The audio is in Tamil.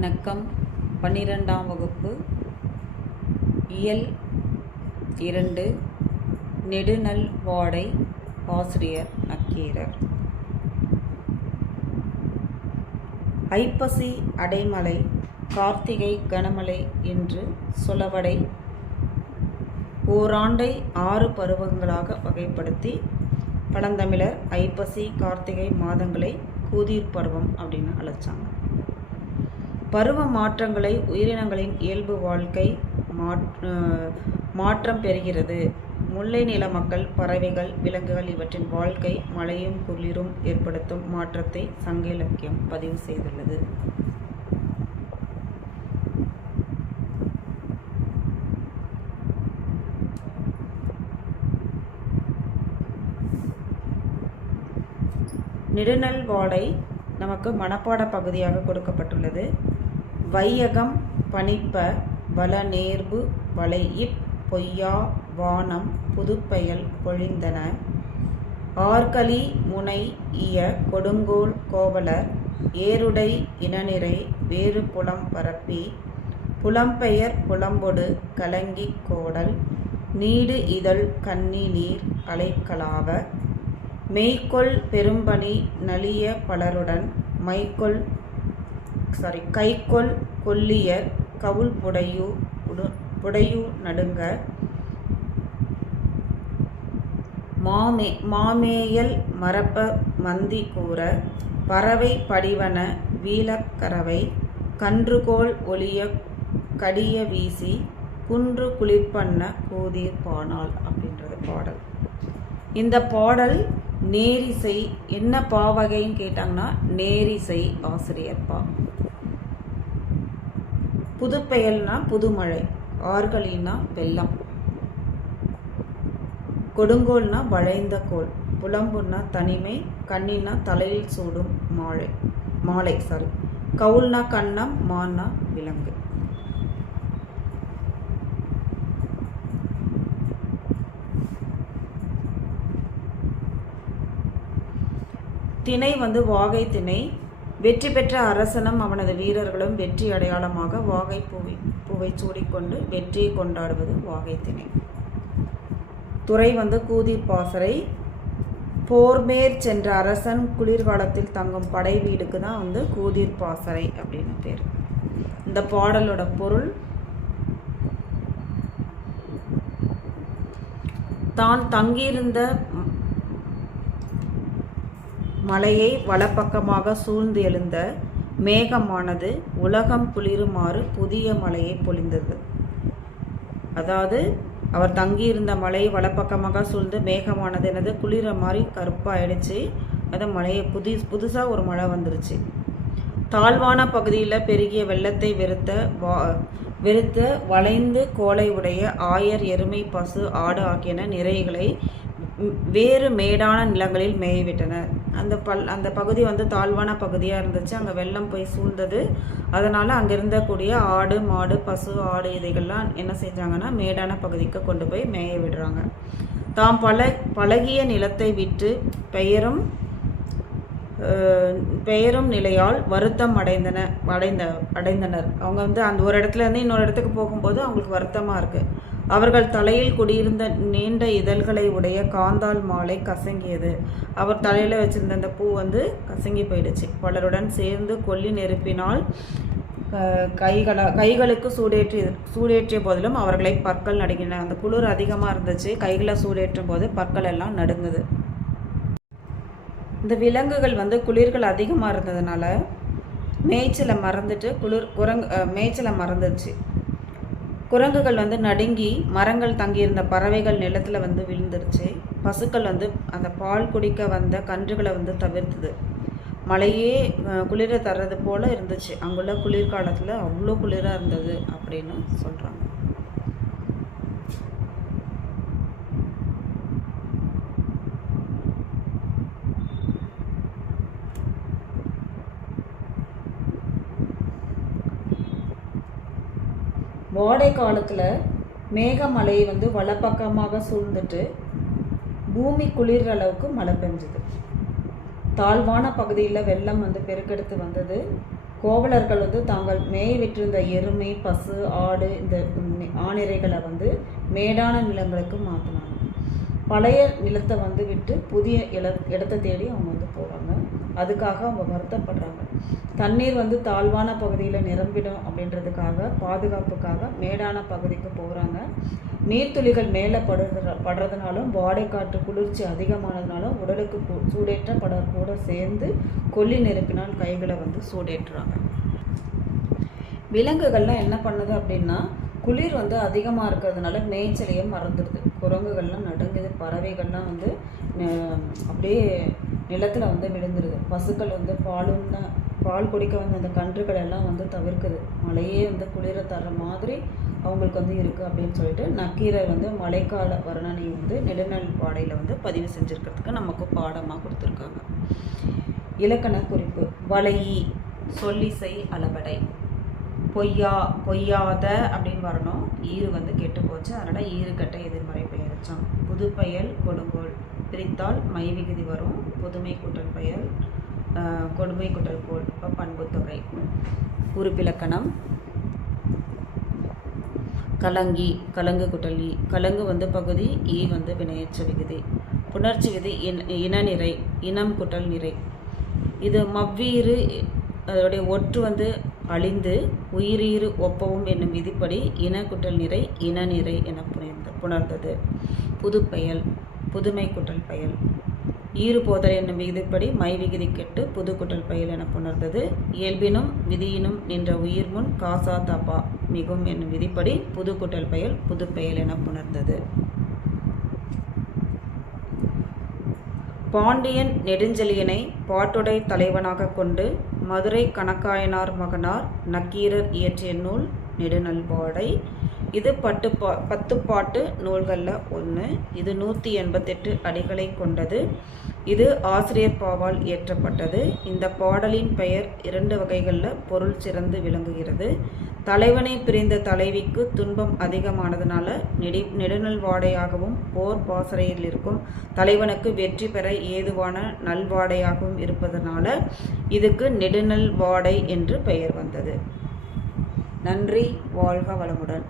வணக்கம். 12ஆம் வகுப்பு இயல் 2 நெடுநல் வாடை. ஆசிரியர் நக்கீரர். ஐப்பசி அடைமழை, கார்த்திகை கனமழை என்று சொலவடை ஓராண்டை 6 பருவங்களாக வகைப்படுத்தி பழந்தமிழர் ஐப்பசி கார்த்திகை மாதங்களை கூதிர் பருவம் அப்படின்னு அழைச்சாங்க. பருவ மாற்றங்களை உயிரினங்களின் இயல்பு வாழ்க்கை மாற்றம் பெறுகிறது. முல்லை நில மக்கள், பறவைகள், விலங்குகள் இவற்றின் வாழ்க்கை மழையும் குளிரும் ஏற்படுத்தும் மாற்றத்தை சங்க இலக்கியம் பதிவு செய்துள்ளது. நெடுநல் வாடை நமக்கு மனப்பாட பகுதியாக கொடுக்கப்பட்டுள்ளது. வையகம் பணிப்ப வள நேர்பு வளையிற் பொய்யா வானம் புதுப்பெயல் பொழிந்தன. ஆர்கலி முனை இய கொடுங்கோல் கோவலர் ஏருடை இனநிறை வேறு புலம் பரப்பி புலம்பெயர் புலம்பொடு கலங்கிக் கோடல் நீடு இதழ் கன்னி நீர் அலைக்கலாவ மெய்கொள் பெரும்பனி நலிய பலருடன் கைகொள் கொல்லியர் கவுள் புடையூ நடுங்க மாமேயல் மரப்ப மந்தி கூற பறவை படிவன வீழக்கரவை கன்றுகோள் ஒளிய கடிய வீசி குன்று குளிர்பண்ண கூதிர் பானாள் அப்படின்றது பாடல். இந்த பாடல் நேரிசை என்ன பாவகைன்னு கேட்டாங்கன்னா நேரிசை ஆசிரியர் பா. புதுப்பெயல்னா புதுமழை, ஆர்கலினா வெள்ளம், கொடுங்கோல்னா வளைந்த கோல், புலம்புன்னா தனிமை, கண்ணினா தலையில் சூடும் மாலை, கவுல்னா கண்ணம், மான்னா விலங்கு. திணை வாகை திணை. வெற்றி பெற்ற அரசனும் அவனது வீரர்களும் வெற்றி அடையாளமாக வாகை பூவை சூடிக்கொண்டு வெற்றியை கொண்டாடுவது வாகை திணை. துறை கூதிர் பாசறை. போர்மேற் சென்ற அரசன் குளிர்காலத்தில் தங்கும் படை வீடுக்கு தான் கூதிர் பாசறை அப்படின்னு பேர். இந்த பாடலோட பொருள், தான் தங்கியிருந்த மலையை வலப்பக்கமாக சூழ்ந்து எழுந்த மேகமானது உலகம் குளிருமாறு புதிய மலையை பொழிந்தது. அதாவது அவர் தங்கியிருந்த மலை வலப்பக்கமாக சூழ்ந்து மேகமானது என்னது குளிர மாதிரி கருப்பாயிடுச்சு. அது மலையை புதுசாக ஒரு மழை வந்துருச்சு. தாழ்வான பகுதியில் பெருகிய வெள்ளத்தை வெறுத்த வளைந்து கோலை உடைய ஆயர், எருமை, பசு, ஆடு ஆகியன நிறைகளை வேறு மேடான நிலங்களில் மேயவிட்டனர். அந்த பகுதி தாழ்வான பகுதியாக இருந்துச்சு. அங்கே வெள்ளம் போய் சூழ்ந்தது. அதனால் அங்கே இருந்தக்கூடிய ஆடு, மாடு, பசு, ஆடு இதைகள்லாம் என்ன செஞ்சாங்கன்னா மேடான பகுதிக்கு கொண்டு போய் மேய விடுறாங்க. தாம் பழகிய நிலத்தை விட்டு பெயரும் நிலையால் வருத்தம் அடைந்தனர். அவங்க அந்த ஒரு இடத்துல இருந்து இன்னொரு இடத்துக்கு போகும்போது அவங்களுக்கு வருத்தமாக இருக்குது. அவர்கள் தலையில் குடியிருந்த நீண்ட இதழ்களை உடைய காந்தால் மாலை கசங்கியது. அவர் தலையில் வச்சிருந்த அந்த பூ கசங்கி போயிடுச்சு. பலருடன் சேர்ந்து கொல்லி நெருப்பினால் கைகளுக்கு சூடேற்றிய போதிலும் அவர்களை பற்கள் நடுங்கின. அந்த குளிர் அதிகமாக இருந்துச்சு. கைகளை சூடேற்றும் போது பற்கள் எல்லாம் நடுங்குது. இந்த விலங்குகள் குளிர்கள் அதிகமாக இருந்ததுனால மேய்ச்சலை மறந்துச்சு. குரங்குகள் நடுங்கி மரங்கள் தங்கியிருந்த பறவைகள் நிலத்தில் விழுந்துருச்சு. பசுக்கள் அந்த பால் குடிக்க வந்த கன்றுகளை தவிர்த்தது. மழையே குளிர தர்றது போல இருந்துச்சு. அங்குள்ள குளிர்காலத்தில் அவ்வளோ குளிராக இருந்தது அப்படின்னு சொல்கிறாங்க. வாடை காலத்தில் மேகமலை வலப்பக்கமாக சூழ்ந்துட்டு பூமி குளிர் அளவுக்கு மழை பெஞ்சுது. தாழ்வான பகுதியில் வெள்ளம் பெருக்கெடுத்து வந்தது. கோவலர்கள் வந்து தாங்கள் மேய விட்டிருந்த எருமை, பசு, ஆடு இந்த ஆணிரைகளை வந்து மேடான நிலங்களுக்கு மாற்றினாங்க. பழைய நிலத்தை வந்து விட்டு புதிய இடத்தை தேடி அவங்க வந்து போகிறாங்க. அதுக்காக அவங்க வருத்தப்படுறாங்க. தண்ணீர் வந்து தாழ்வான பகுதியில் நிரம்பிடும் அப்படின்றதுக்காக பாதுகாப்புக்காக மேடான பகுதிக்கு போகிறாங்க. நீர்த்துளிகள் மேலே படுறதுனாலும் வாடை காற்று குளிர்ச்சி அதிகமானதுனாலும் உடலுக்கு சூடேற்ற படர் கூட சேர்ந்து கொல்லி நெருப்பினால் கைகளை வந்து சூடேற்றுறாங்க. விலங்குகள்லாம் என்ன பண்ணுது அப்படின்னா, குளிர் வந்து அதிகமாக இருக்கிறதுனால மேய்ச்சலையே மறந்துடுது. குரங்குகள்லாம் நடுங்குது, பறவைகள்லாம் வந்து அப்படியே நிலத்தில் வந்து விழுந்துருது. பசுக்கள் வந்து பால் குடிக்க வந்து அந்த கன்றுகள் எல்லாம் வந்து தவிர்க்குது. மழையே வந்து குளிர தர்ற மாதிரி அவங்களுக்கு வந்து இருக்குது அப்படின்னு சொல்லிட்டு நக்கீரர் வந்து மழைக்கால வர்ணனை வந்து நெடுநல் வாடையில் வந்து பதிவு செஞ்சுருக்கிறதுக்கு நமக்கு பாடமாக கொடுத்துருக்காங்க. இலக்கண குறிப்பு: வளையி சொல்லிசை அளபடை. பொய்யாத அப்படின்னு வரணும். ஈறு வந்து கெட்டு போச்சு, அதனால் ஈறு கட்ட எதிர்மறை பெயர் வச்சோம். புதுப்பெயல் கொடுங்கோல் பிரித்தால் மை விகுதி வரும். புதுமை கூட்டல் பெயர் கொடுமை கூட்டல் கோல் பண்புத்தொகை. உறுப்பிலக்கணம்: கலங்கி கலங்கு கூட்டல் ஈ. கலங்கு வந்து பகுதி, ஈ வந்து வினையற்ற விகுதி. புணர்ச்சி விதி இனநிறை, இனம் கூட்டல் நிறை. இது மவ்வீறு அதோடைய ஒற்று வந்து அழிந்து உயிரீறு ஒப்பவும் என்னும் விதிப்படி இன குட்டல் நிறை இனநிறை என புணர்ந்தது. புதுப்பெயல் புதுமை குட்டல் பெயல். ஈறு போதல் என்னும் விதிப்படி மை விகுதி கெட்டு புது குட்டல் பெயல் என புணர்ந்தது. இயல்பினும் விதியினும் நின்ற உயிர் முன் காசா தபா மிகும் என்னும் விதிப்படி புது குட்டல் பெயல் புதுப்பெயல் என புணர்ந்தது. பாண்டியன் நெடுஞ்செழியனை பாட்டுடை தலைவனாக கொண்டு மதுரை கணக்காயனார் மகனார் நக்கீரர் இயற்றிய நூல் நெடுநல்வாடை. இது 10 பாட்டு நூல்களில் ஒன்று. இது 188 அடிகளை கொண்டது. இது ஆசிரியர் பாவால் இயற்றப்பட்டது. இந்த பாடலின் பெயர் 2 வகைகளில் பொருள் சிறந்து விளங்குகிறது. தலைவனை பிரிந்த தலைவிக்கு துன்பம் அதிகமானதுனால நெடுநல்வாடையாகவும், போர் பாசறையில் இருக்கும் தலைவனுக்கு வெற்றி பெற ஏதுவான நல்வாடையாகவும் இருப்பதனால இதுக்கு நெடுநல்வாடை என்று பெயர் வந்தது. நன்றி. வாழ்க வளமுடன்.